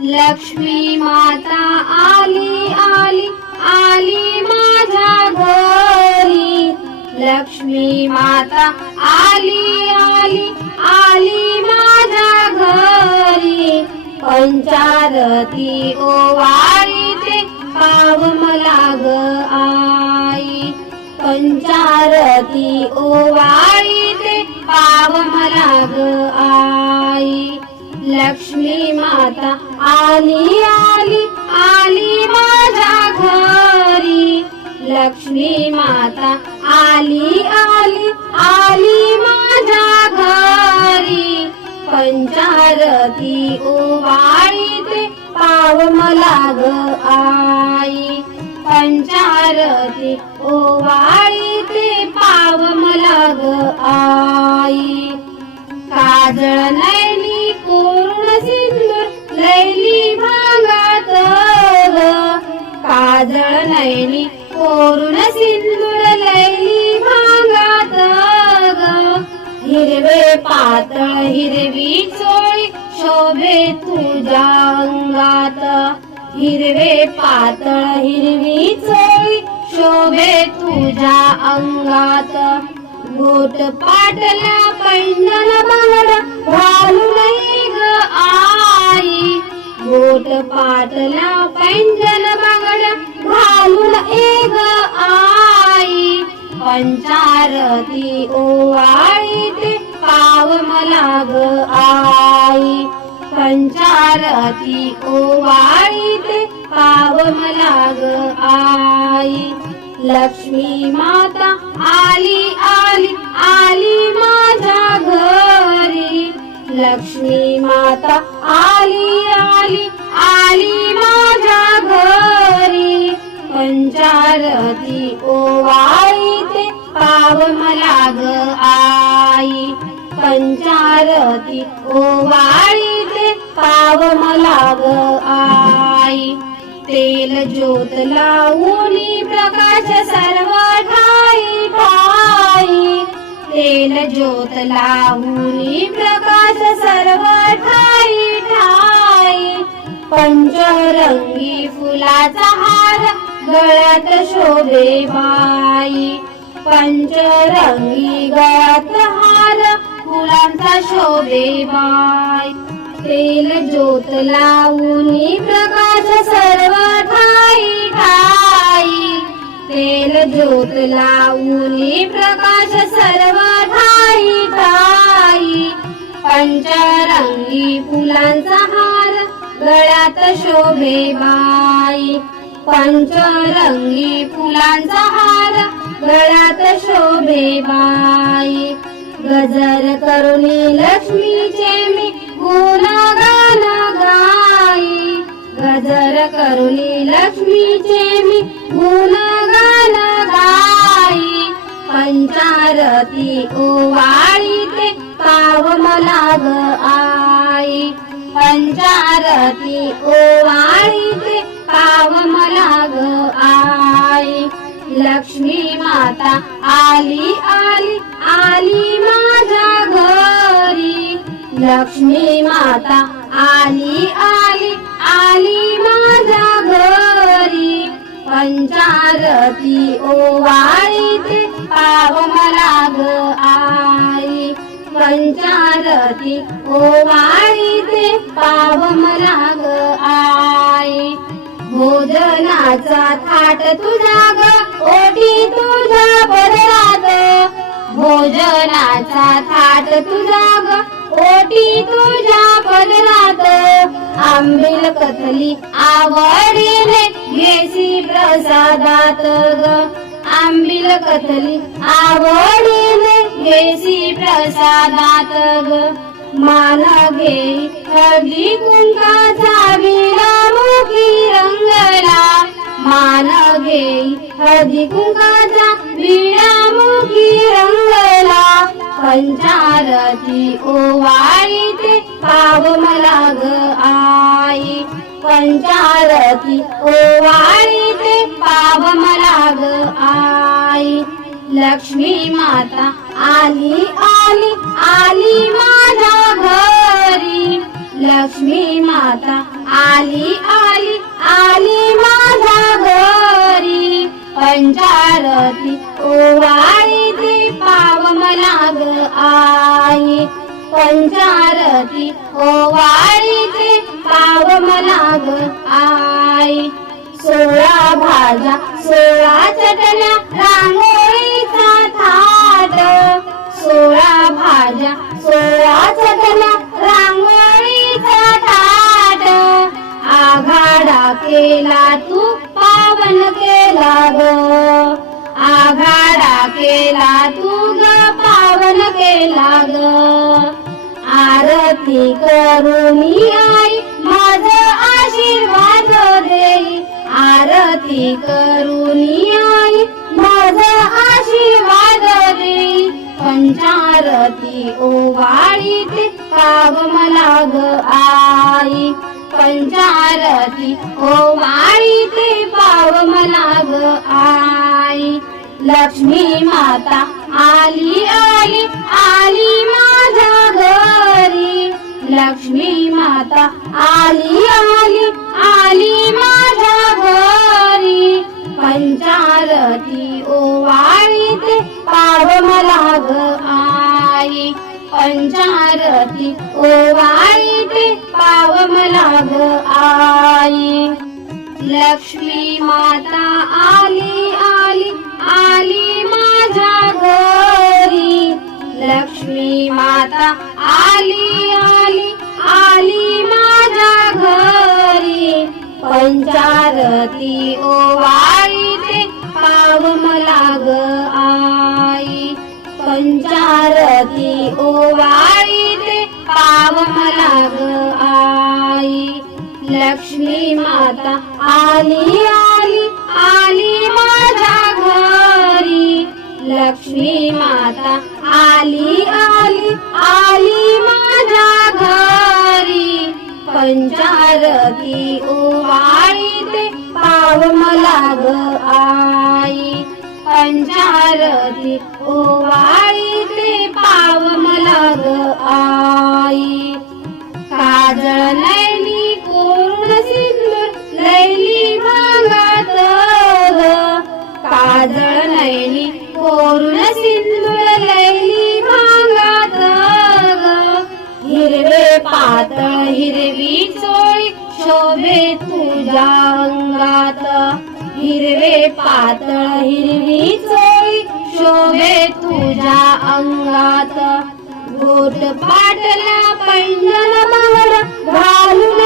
लक्ष्मी माता आली आली आली माझ्या घरी. लक्ष्मी माता आली आली आली माझ्या घरी. पंचारती ओवाळी ते पाव मला ग आई. पंचारती ओवाळी ते पाव मला ग आई. लक्ष्मी माता आली आली आली माझ्या घरी. लक्ष्मी माता आली आली आली माझ्या घरी. पंचारती ओवाळी ते पाव मला ग आई. पंचारती ओवाळी ते पाव मला ग आई. काजळ नाही नैली लैली भागात काजळ नैनी कोरून सिंदूर लैली भागात हिरवे पातळ हिरवी चोळी शोभे तुझ्या अंगात. हिरवे पातळ हिरवी चोळी शोभे तुझ्या अंगात. गोट पाटला पैंजल बंगड घालू घालून ग आई. गोट पातला पैंजण बांगड घालून ग आई. पंचारती ओवाळी ते पाव मला ग आई. पंचारती ओवाळी ते पाव मला ग आई. लक्ष्मी माता आली आली आली माझ्या घर. लक्ष्मी माता आली आली आली माझ्या घरी. पंचारती ओवाळी ते पाव मला ग आई. पंचारती ओवाळी ते पाव मला ग आई. तेल ज्योत लावून प्रकाश सर्व ठाई तेल ज्योत लावूनी प्रकाश सर्व ठाई. ठाई पंचरंगी फुलाचा हार गळ्यात शोभे बाई. पंचरंगी गळ्यात हार फुलांचा शोभे बाई. तेल ज्योत लावून प्रकाश सर्व ठाई ठाई. तेल ज्योत लावूनी प्रकाश सर्व ठाई ठाई पंचरंगी फुलांचा हार गळ्यात शोभे बाई. पंचरंगी फुलांचा हार गळ्यात शोभे बाई. गजर करुणी लक्ष्मीचे मी गुणगान गाई. गजर करुणी लक्ष्मीचे मी गुण पंचारती ओवाळी ते पाव मला ग आई. पंचारती ओवाळी ते पाव मला ग आई. लक्ष्मी माता आली आली आली माझ्या घरी. लक्ष्मी माता आली आली आली माझ्या घरी. पंचारती ओवाळी ते पाव मला ग आई. पंचारती ओवाळी ते पाव मला ग आई. भोजनाचा थाट तुझा ग ओटी तुझ्या पदरात. भोजनाचा थाट तुझा ग ओटी तुझ्या पदरात. आंबील कथली आवडीने घेसी प्रसादात ग. आंबील कथली आवडीने घेसी प्रसादात ग. मान घे हळदी कुंकाचा विरामुखी रंगला मान घे हळदी कुंकाचा विरामुखी रंगला पंचारती ओवाळी ते पाव मला ग आई. पंचारती. ओवाळी ते पाव मला आई. लक्ष्मी माता आली आली आली माझ्या घरी. लक्ष्मी माता आली आली आली माझ्या घरी. पंचारती. ओवाळी ते पाव मला आई. पंचारती ओवाळीचे पाव लाग आई. सोळा भाज्या सोळा चटण्या रांगोळीचा थाट. सोळा भाज्या सोळा चटण्या रांगोळीचा थाट. आघाडा केला तू पावन केला ग. आघाडा केला तू ग पावन केला ग. आरती करुणी आई माझ आशीर्वाद देई. आरती करुणी आई माझ आशीर्वाद देई. पंचारती ओवाळीत ते पाव आई. पंचारती ओवाळीत ते पाव आई. लक्ष्मी माता आली आली आली माझ्या घरी. लक्ष्मी माता आली आली आली माझ्या घरी. पंचारती ओवाळीते पाव मला ग आई. पंचारती ओवाळीते पाव मला ग आई. लक्ष्मी माता आली आली आली माझ्या घरी. लक्ष्मी माता पंचारती ओवाळी ते पाव मला ग आई. पंचारती ओवाळी ते पाव मला ग आई. लक्ष्मी माता आली आली आली माझ्या घरी. लक्ष्मी माता आली आली आली पंचारती ओवाळी ते पाव मला ग आई. पंचारती ओवाळी ते पाव मला ग आई. काजळ नैनी कोण सिंदूर लैली भागात ग. काजळ नैनी कोरुण सिंदूर लैली भागात ग. हिरवे पातळ हिरवी तुझ्या अंगात हिरवे पातळ हिरवी चोळी शोभे तुझ्या अंगात. गोट पाटला पैंजल बांगड घालून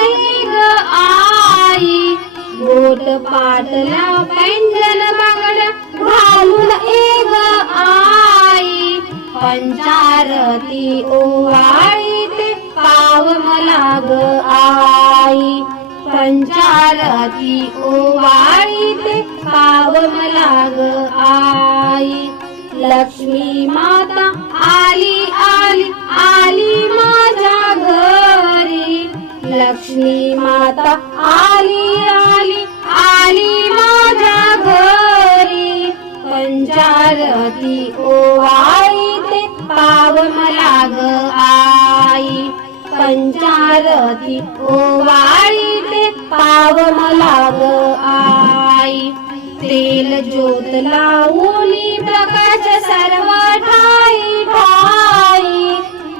ग आई. गोट पाटला पैंजल बांगड घालून ग आई. पंचारती ओवाळी ते पाव मला ग आई. पंचारती ओवाळी ते लाग आई. लक्ष्मी माता आली आली आली माझ्या घरी. लक्ष्मी माता आली आली आली माझ्या घरी. पंचारती ओवाळी ते पाव आई. पंचारती ओवाळी पाव मला ग आई. तेल ज्योत लावूनी प्रकाश सर्व ठाई. ठाई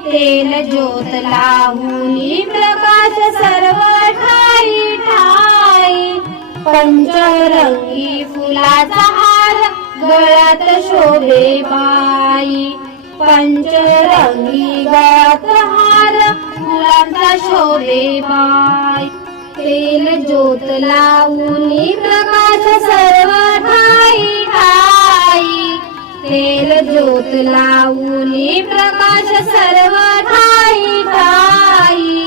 तेल ज्योत लावली प्रकाश सर्व ठाई. ठाई पंचरंगी फुलाचा हार गळ्यात शोभे बाई. पंचरंगी गळ्यात हार फुलांचा शोभे बाई. तेल ज्योत लावूनी प्रकाश सर्व ठाई. ठाई तेल ज्योत लावूनी प्रकाश सर्व ठाई ठाई.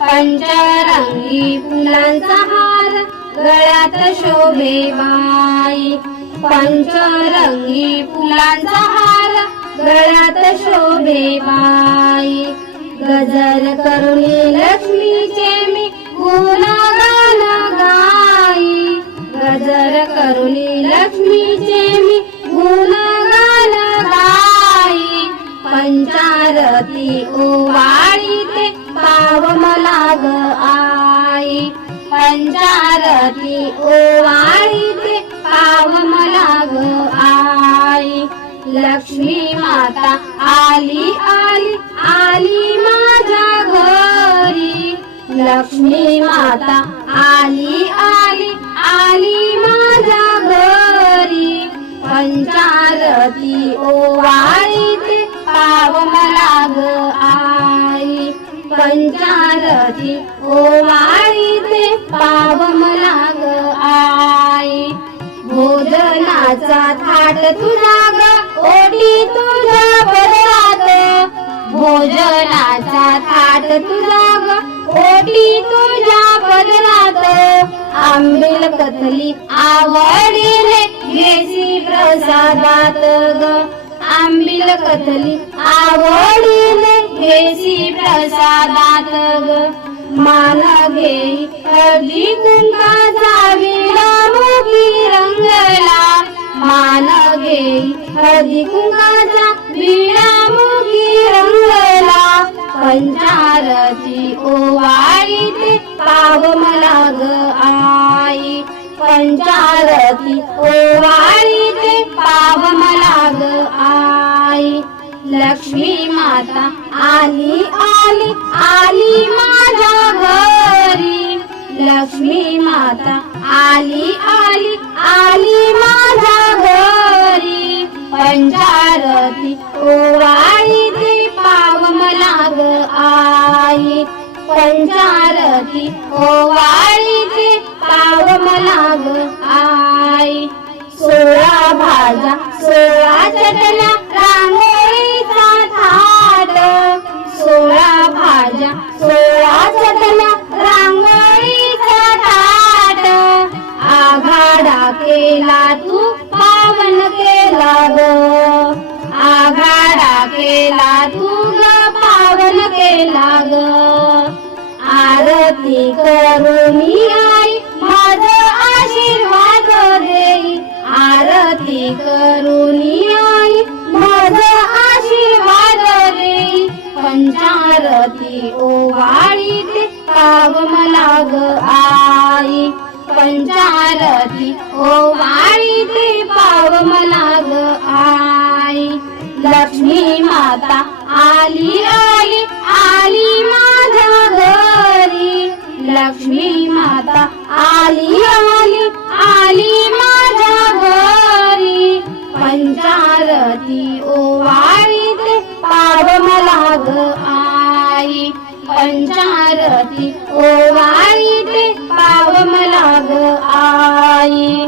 पंचरंगी फुलांचा हार गळ्यात शोभे बाई. पंचरंगी फुलांचा हार गळ्यात शोभे बाई. गजर करुणी लक्ष्मीचे मी गुणगान गाई. गजर करुणी लक्ष्मीचे मी गुणगान गाई. पंचारती ओवाळी ते पाव मला पंचारती ओवाळीते पाव मला ग आई. लक्ष्मी माता आली आली आली माझ्या लक्ष्मी माता आली आली आली माझ्या घरी. पंचारती ओवाळीते पाव मला ग आई. पंचारती ओवाळीते पाव मला ग आई. भोजनाचा थाट तुझा ग ओटी तुझ्या भोजनाचा थाट तुझा ग ओटी तुझ्या पदरात आंबेल कथली आवडीने घेसी प्रसादात ग. आंबील कथली आवडीने घेसी प्रसादात ग. मान घेई हळदी कुंकाचा विडामुखी रंगला. मान घेई हळदी कुंकाचा विडामुखी रंगला. पंचारती ओवाळी ते पाव मला ग आई. पंचारती ओवाळी ते पाव मला ग आई. लक्ष्मी माता आली आली आली माझ्या घरी. लक्ष्मी माता आली आली आली माझ्या घरी. पंचारती ओवाळी ते पाव मला ग आई. पंचारती ओवाळी ते पाव मला ग आई. सोळा भाजा सोळा चटला लाग. आरती करून आई माझ आशीर्वाद देई. आरती करून आई माझ आशीर्वाद देई. पंचारती ओवाळी ते पाव मला ग आई. पंचारती ओवाळी ते पाव मला ग आई. लक्ष्मी माता आली आई. आली आली आली माझ्या घरी. पंचारती ओवाळीत पाव मला ग आई. पंचारती ओवाळीत पाव मला ग आई.